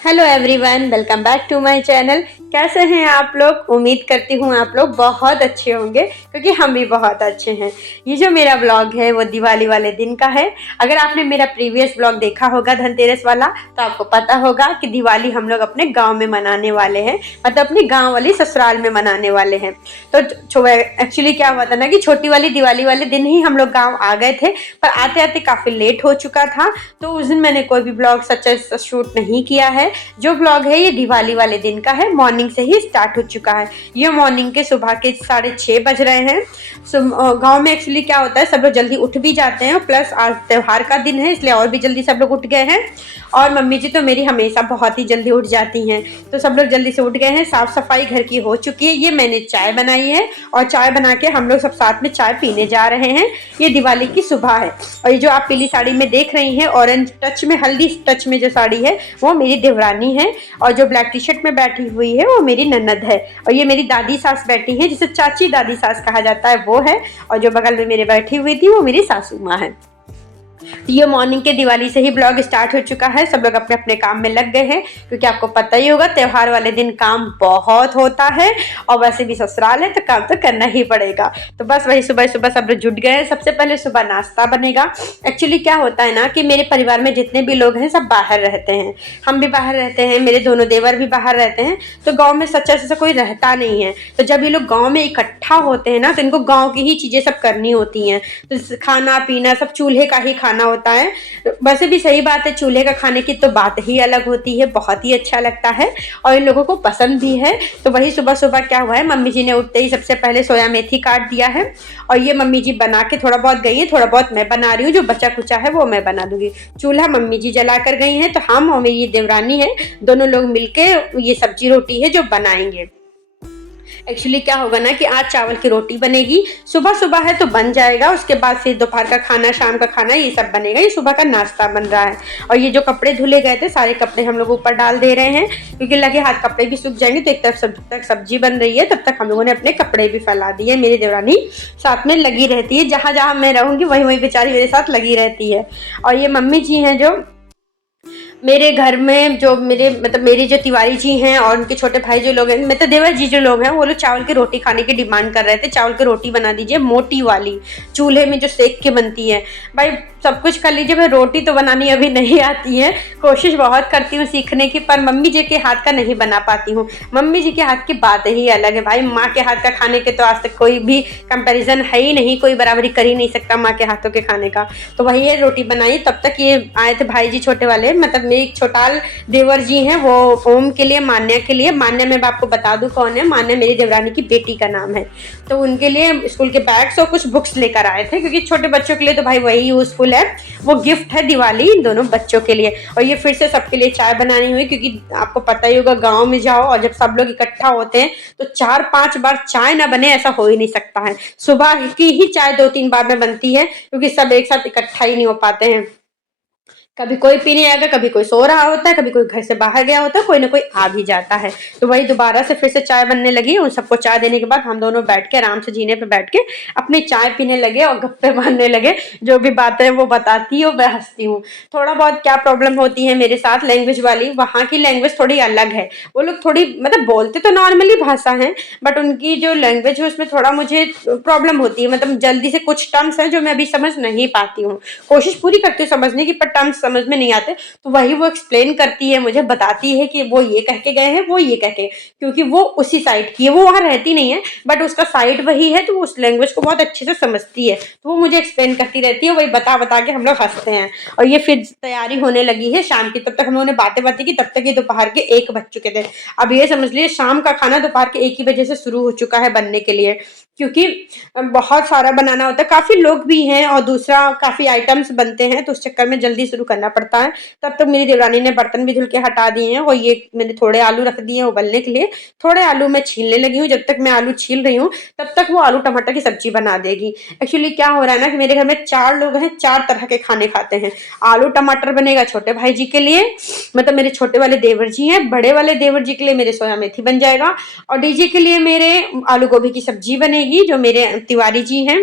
Hello everyone, welcome back to my channel. कैसे हैं आप लोग? उम्मीद करती हूँ आप लोग बहुत अच्छे होंगे, क्योंकि हम भी बहुत अच्छे हैं। ये जो मेरा ब्लॉग है वो दिवाली वाले दिन का है। अगर आपने मेरा प्रीवियस ब्लॉग देखा होगा धनतेरस वाला, तो आपको पता होगा कि दिवाली हम लोग अपने गांव में मनाने वाले हैं, मतलब अपनी गांव वाली ससुराल में मनाने वाले हैं। तो एक्चुअली क्या हुआ था ना कि छोटी वाली दिवाली वाले दिन ही हम लोग गाँव आ गए थे, पर आते आते काफ़ी लेट हो चुका था, तो उस दिन मैंने कोई भी ब्लॉग सच शूट नहीं किया है। जो ब्लॉग है ये दिवाली वाले दिन का है, मॉर्निंग से ही स्टार्ट हो चुका है। ये मॉर्निंग के सुबह के 6:30 बज रहे हैं। गांव में एक्चुअली क्या होता है, सब लोग जल्दी उठ भी जाते हैं, प्लस आज त्योहार का दिन है इसलिए और भी जल्दी सब लोग उठ गए हैं। और मम्मी जी तो मेरी हमेशा बहुत ही जल्दी उठ जाती हैं, तो सब लोग जल्दी से उठ गए हैं। साफ सफाई घर की हो चुकी है। ये मैंने चाय बनाई है और चाय बना के हम लोग सब साथ में चाय पीने जा रहे हैं। ये दिवाली की सुबह है। और ये जो आप पीली साड़ी में देख रही हैं, ऑरेंज टच में, हल्दी टच में जो साड़ी है वो मेरी देवरानी है, और जो ब्लैक टी शर्ट में बैठी हुई है वो मेरी ननद है। और ये मेरी दादी सास बैठी है, जिसे चाची दादी सास कहा जाता है, वो है। और जो बगल में मेरे बैठी हुई थी वो मेरी सासू माँ है। ये मॉर्निंग के दिवाली से ही ब्लॉग स्टार्ट हो चुका है। सब लोग अपने अपने काम में लग गए हैं, क्योंकि आपको पता ही होगा त्योहार वाले दिन काम बहुत होता है, और वैसे भी ससुराल है तो काम तो करना ही पड़ेगा। तो बस वही सुबह सुबह सब लोग जुट गए हैं। सबसे पहले सुबह नाश्ता बनेगा। एक्चुअली क्या होता है ना कि मेरे परिवार में जितने भी लोग हैं सब बाहर रहते हैं, हम भी बाहर रहते हैं, मेरे दोनों देवर भी बाहर रहते हैं, तो गाँव में सच्चा से कोई रहता नहीं है। तो जब ये लोग गाँव में इकट्ठा होते हैं ना, तो इनको गाँव की ही चीज़ें सब करनी होती हैं। तो खाना पीना सब चूल्हे का ही खाना होता है। वैसे भी सही बात है, चूल्हे का खाने की तो बात ही अलग होती है, बहुत ही अच्छा लगता है और इन लोगों को पसंद भी है। तो वही सुबह सुबह क्या हुआ है, मम्मी जी ने उठते ही सबसे पहले सोया मेथी काट दिया है, और ये मम्मी जी बना के थोड़ा बहुत गई है, थोड़ा बहुत मैं बना रही हूँ, जो बचा कुचा है वो मैं बना दूंगी। चूल्हा मम्मी जी जला कर गई हैं, तो हम और मेरी देवरानी है, दोनों लोग मिलके ये सब्जी रोटी है जो बनाएंगे। एक्चुअली क्या होगा ना कि आज चावल की रोटी बनेगी, सुबह सुबह है तो बन जाएगा, उसके बाद फिर दोपहर का खाना, शाम का खाना, ये सब बनेगा। ये सुबह का नाश्ता बन रहा है। और ये जो कपड़े धुले गए थे सारे कपड़े हम लोग ऊपर डाल दे रहे हैं, क्योंकि लगे हाथ कपड़े भी सूख जाएंगे। तो एक तरफ जब तक सब्जी बन रही है तब तक हम लोगों ने अपने कपड़े भी फैला दिए। मेरी देवरानी साथ में लगी रहती है, जहाँ जहाँ मैं रहूँगी वहीं वहीं बेचारी मेरे साथ लगी रहती है। और ये मम्मी जी हैं जो मेरे घर में, जो मेरे मतलब मेरी जो तिवारी जी हैं और उनके छोटे भाई जो लोग हैं, मतलब देवर जी जो लोग हैं, वो लोग चावल की रोटी खाने की डिमांड कर रहे थे। चावल की रोटी बना दीजिए, मोटी वाली, चूल्हे में जो सेक के बनती है। भाई सब कुछ कर लीजिए, भाई रोटी तो बनानी अभी नहीं आती है। कोशिश बहुत करती हूँ सीखने की, पर मम्मी जी के हाथ का नहीं बना पाती हूँ। मम्मी जी के हाथ की बात ही अलग है भाई। माँ के हाथ का खाने के तो आज तक कोई भी कंपैरिजन है ही नहीं, कोई बराबरी कर ही नहीं सकता माँ के हाथों के खाने का। तो वही है, रोटी बनाई। तब तक ये आए थे भाई जी छोटे वाले, मतलब मेरी छोटाल देवर जी हैं, वो ओम के लिए, मान्या के लिए। मान्या मैं आपको बता दूं कौन है, मान्या मेरी देवरानी की बेटी का नाम है। तो उनके लिए स्कूल के बैग्स और कुछ बुक्स लेकर आए थे, क्योंकि छोटे बच्चों के लिए तो भाई वही यूजफुल है। वो गिफ्ट है दिवाली इन दोनों बच्चों के लिए। और ये फिर से सबके लिए चाय बनानी हुई, क्योंकि आपको पता ही होगा गाँव में जाओ और जब सब लोग इकट्ठा होते हैं तो 4-5 बार चाय ना बने ऐसा हो ही नहीं सकता है। सुबह की ही चाय 2-3 बार में बनती है, क्योंकि सब एक साथ इकट्ठा ही नहीं हो पाते हैं। कभी कोई पीने आएगा, कभी कोई सो रहा होता है, कभी कोई घर से बाहर गया होता है, कोई ना कोई आ भी जाता है। तो वही दोबारा से फिर से चाय बनने लगी। उन सबको चाय देने के बाद हम दोनों बैठ के आराम से जीने पे बैठ के अपनी चाय पीने लगे और गप्पे मारने लगे। जो भी बातें वो बताती है मैं हंसती हूँ। थोड़ा बहुत क्या प्रॉब्लम होती है मेरे साथ, लैंग्वेज वाली, वहाँ की लैंग्वेज थोड़ी अलग है। वो लोग थोड़ी मतलब बोलते तो नॉर्मली भाषा है, बट उनकी जो लैंग्वेज है उसमें थोड़ा मुझे प्रॉब्लम होती है। मतलब जल्दी से कुछ टर्म्स हैं जो मैं अभी समझ नहीं पाती हूँ। कोशिश पूरी करती हूँ समझने की, पर टर्म्स समझ में नहीं आते। तो वही वो एक्सप्लेन करती है, मुझे बताती है कि वो ये कह के गए हैं, वो ये कह के, क्योंकि वो उसी साइड की है, वो वहाँ रहती नहीं है, बट उसका साइड वही है, तो वो उस लैंग्वेज को बहुत अच्छे से समझती है। तो वो मुझे एक्सप्लेन करती रहती है, वही बता बता के हम लोग हंसते हैं। और ये फिर तैयारी होने लगी है शाम की। तब तक हम लोगों ने बातें बातें की, तब तक ये दोपहर के 1 बज चुके थे। अब ये समझ लीजिए शाम का खाना दोपहर के 1 ही बजे से शुरू हो चुका है बनने के लिए, क्योंकि बहुत सारा बनाना होता है, काफ़ी लोग भी हैं और दूसरा काफ़ी आइटम्स बनते हैं, तो उस चक्कर में जल्दी शुरू करना पड़ता है। तब तक मेरी देवरानी ने बर्तन भी धुल के हटा दिए हैं, और ये मैंने थोड़े आलू रख दिए हैं उबलने के लिए। थोड़े आलू मैं छीलने लगी हूँ। जब तक मैं आलू छील रही हूँ तब तक वो आलू टमाटर की सब्जी बना देगी। एक्चुअली क्या हो रहा है ना कि मेरे घर में 4 लोग हैं, 4 तरह के खाने खाते हैं। आलू टमाटर बनेगा छोटे भाई जी के लिए, मतलब मेरे छोटे वाले देवर जी हैं। बड़े वाले देवर जी के लिए मेरे सोया मेथी बन जाएगा, और डीजे के लिए मेरे आलू गोभी की सब्जी बनेगी, जो मेरे तिवारी जी हैं।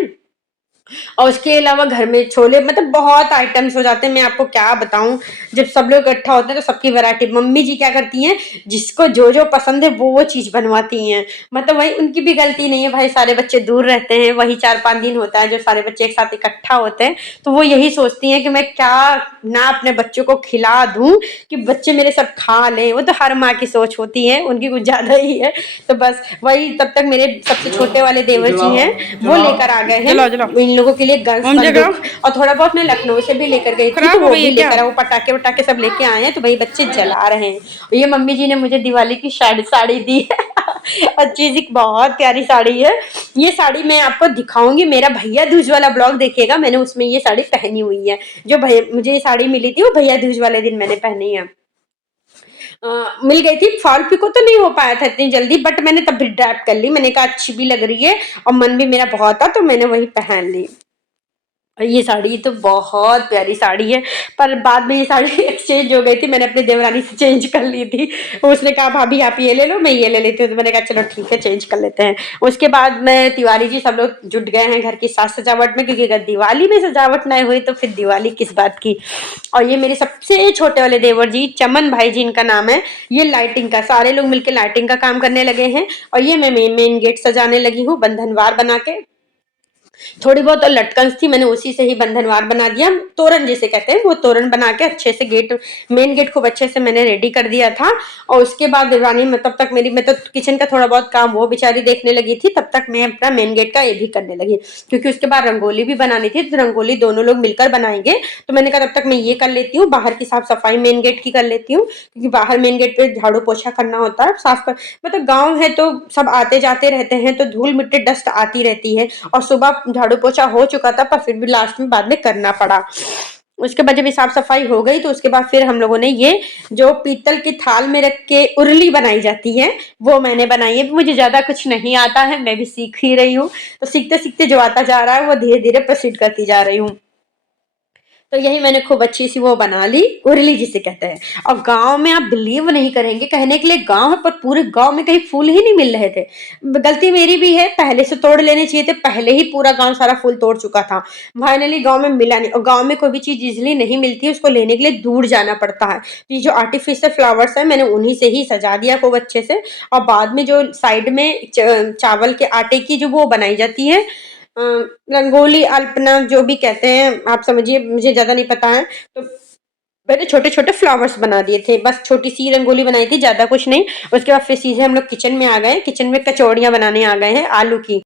और उसके अलावा घर में छोले, मतलब बहुत आइटम्स हो जाते हैं, मैं आपको क्या बताऊं। जब सब लोग इकट्ठा होते हैं तो सबकी वैरायटी। मम्मी जी क्या करती हैं, जिसको जो जो पसंद है वो चीज बनवाती हैं। मतलब वही उनकी भी गलती नहीं है भाई, सारे बच्चे दूर रहते हैं, वही 4-5 दिन होता है जो सारे बच्चे एक साथ इकट्ठा होते हैं, तो वो यही सोचती हैं कि मैं क्या ना अपने बच्चों को खिला दूं कि बच्चे मेरे सब खा लें। वो तो हर माँ की सोच होती है, उनकी कुछ ज्यादा ही है। तो बस वही, तब तक मेरे सबसे छोटे वाले देवर जी हैं, वो लेकर आ गए हैं इन लोगों के लिए गन्स बंदूक। और थोड़ा बहुत मैं लखनऊ से भी लेकर गई थी, तो वो भी लेकर आओ, पटाखे वटाखे सब लेके आए हैं, तो वही बच्चे जला रहे हैं। और ये मम्मी जी ने मुझे दिवाली की साड़ी दी है अच्छी सी, बहुत प्यारी साड़ी है। ये साड़ी मैं आपको दिखाऊंगी, मेरा भैया दूज वाला ब्लॉग देखिएगा, मैंने उसमें ये साड़ी पहनी हुई है। जो भैया मुझे ये साड़ी मिली थी वो भैया दूज वाले दिन मैंने पहनी है। मिल गई थी, फॉल पिको तो नहीं हो पाया था इतनी जल्दी, बट मैंने तब भी ड्रैप कर ली, मैंने कहा अच्छी भी लग रही है और मन भी मेरा बहुत था, तो मैंने वही पहन ली। ये साड़ी तो बहुत प्यारी साड़ी है, पर बाद में ये साड़ी एक्सचेंज हो गई थी, मैंने अपनी देवरानी से चेंज कर ली थी। उसने कहा भाभी आप ये ले लो, मैं ये ले लेती हूँ, तो मैंने कहा चलो ठीक है चेंज कर लेते हैं। उसके बाद में तिवारी जी सब लोग जुट गए हैं घर की साज सजावट में, क्योंकि अगर दिवाली में सजावट नहीं हुई तो फिर दिवाली किस बात की। और ये मेरे सबसे छोटे वाले देवर जी, चमन भाई जी इनका नाम है, ये लाइटिंग का, सारे लोग मिलकर लाइटिंग का काम करने लगे हैं। और ये मैं मेन गेट सजाने लगी हूँ बंधनवार बना के। थोड़ी बहुत और लटकन थी, मैंने उसी से ही बंधनवार बना दिया, तोरण जिसे कहते हैं, वो तोरण बना के अच्छे से गेट, मेन गेट खूब अच्छे से मैंने रेडी कर दिया था। और उसके बाद देवरानी में तब तक मेरी, मैं तो किचन का थोड़ा बहुत काम वो बेचारी देखने लगी थी, तब तक मैं अपना मेन गेट का ये भी करने लगी, क्योंकि उसके बाद रंगोली भी बनानी थी, तो रंगोली दोनों लोग मिलकर बनाएंगे। तो मैंने कहा तब तक मैं ये कर लेती हूँ, बाहर की साफ सफाई मेन गेट की कर लेती हूँ, क्योंकि बाहर मेन गेट पे झाड़ू पोछा करना होता है, साफ कर, मतलब गाँव है तो सब आते जाते रहते हैं, तो धूल मिट्टी डस्ट आती रहती है। और सुबह झाड़ू पोछा हो चुका था, पर फिर भी लास्ट में बाद में करना पड़ा। उसके बाद जब ये साफ सफाई हो गई, तो उसके बाद फिर हम लोगों ने ये जो पीतल के थाल में रख के उरली बनाई जाती है, वो मैंने बनाई है। मुझे ज्यादा कुछ नहीं आता है, मैं भी सीख ही रही हूँ, तो सीखते सीखते जो आता जा रहा है वो धीरे धीरे प्रोसीड करती जा रही हूँ। तो यही मैंने खूब अच्छी सी वो बना ली, उरली जिसे कहते हैं। और गांव में आप बिलीव नहीं करेंगे, कहने के लिए गांव है, पर पूरे गांव में कहीं फूल ही नहीं मिल रहे थे। गलती मेरी भी है, पहले से तोड़ लेने चाहिए थे, पहले ही पूरा गांव सारा फूल तोड़ चुका था। फाइनली गांव में मिला नहीं, और गांव में कोई भी चीज इजिली नहीं मिलती है, उसको लेने के लिए दूर जाना पड़ता है। तो ये जो आर्टिफिशियल फ्लावर्स है, मैंने उन्हीं से ही सजा दिया खूब अच्छे से। और बाद में जो साइड में चावल के आटे की जो वो बनाई जाती है, अ, रंगोली अल्पना जो भी कहते हैं आप समझिए, मुझे ज्यादा नहीं पता है। तो मैंने छोटे छोटे फ्लावर्स बना दिए थे, बस छोटी सी रंगोली बनाई थी, ज्यादा कुछ नहीं। उसके बाद फिर सीधे हम लोग किचन में आ गए, किचन में कचौड़ियां बनाने आ गए हैं आलू की।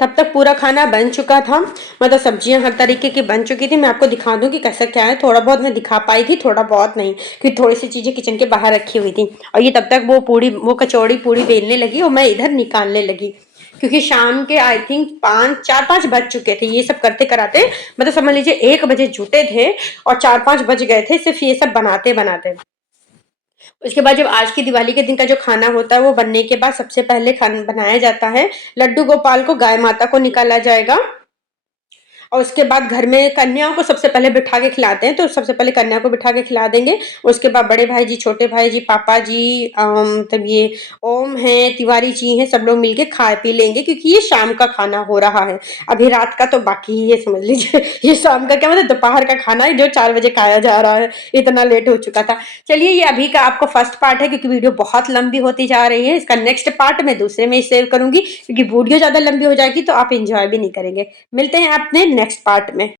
तब तक पूरा खाना बन चुका था, मतलब सब्जियां हर तरीके की बन चुकी थी। मैं आपको दिखा दूं कि कैसा क्या है, थोड़ा बहुत मैं दिखा पाई थी, थोड़ा बहुत नहीं, क्योंकि थोड़ी सी चीजें किचन के बाहर रखी हुई थी। और ये तब तक वो कचौड़ी पूरी बेलने लगी और मैं इधर निकालने लगी, क्योंकि शाम के आई थिंक 4-5 बज चुके थे ये सब करते कराते। मतलब समझ लीजिए 1 बजे जुटे थे और 4-5 बज गए थे सिर्फ ये सब बनाते बनाते। उसके बाद जब आज की दिवाली के दिन का जो खाना होता है, वो बनने के बाद सबसे पहले खाना बनाया जाता है, लड्डू गोपाल को, गाय माता को निकाला जाएगा। और उसके बाद घर में कन्याओं को सबसे पहले बिठा के खिलाते हैं, तो सबसे पहले कन्या को बिठा के खिला देंगे। उसके बाद बड़े भाई जी, छोटे भाई जी, पापा जी, तब ये ओम है, तिवारी जी हैं, सब लोग मिलके खा पी लेंगे, क्योंकि ये शाम का खाना हो रहा है। अभी रात का तो बाकी ही है, समझ लीजिए ये शाम का क्या, मतलब दोपहर का खाना है जो 4 बजे खाया जा रहा है, इतना लेट हो चुका था। चलिए, ये अभी का आपको फर्स्ट पार्ट है, क्योंकि वीडियो बहुत लंबी होती जा रही है। इसका नेक्स्ट पार्ट मैं दूसरे में शेयर करूंगी, क्योंकि वीडियो ज्यादा लंबी हो जाएगी तो आप इंजॉय भी नहीं करेंगे। मिलते हैं अपने नेक्स्ट पार्ट में।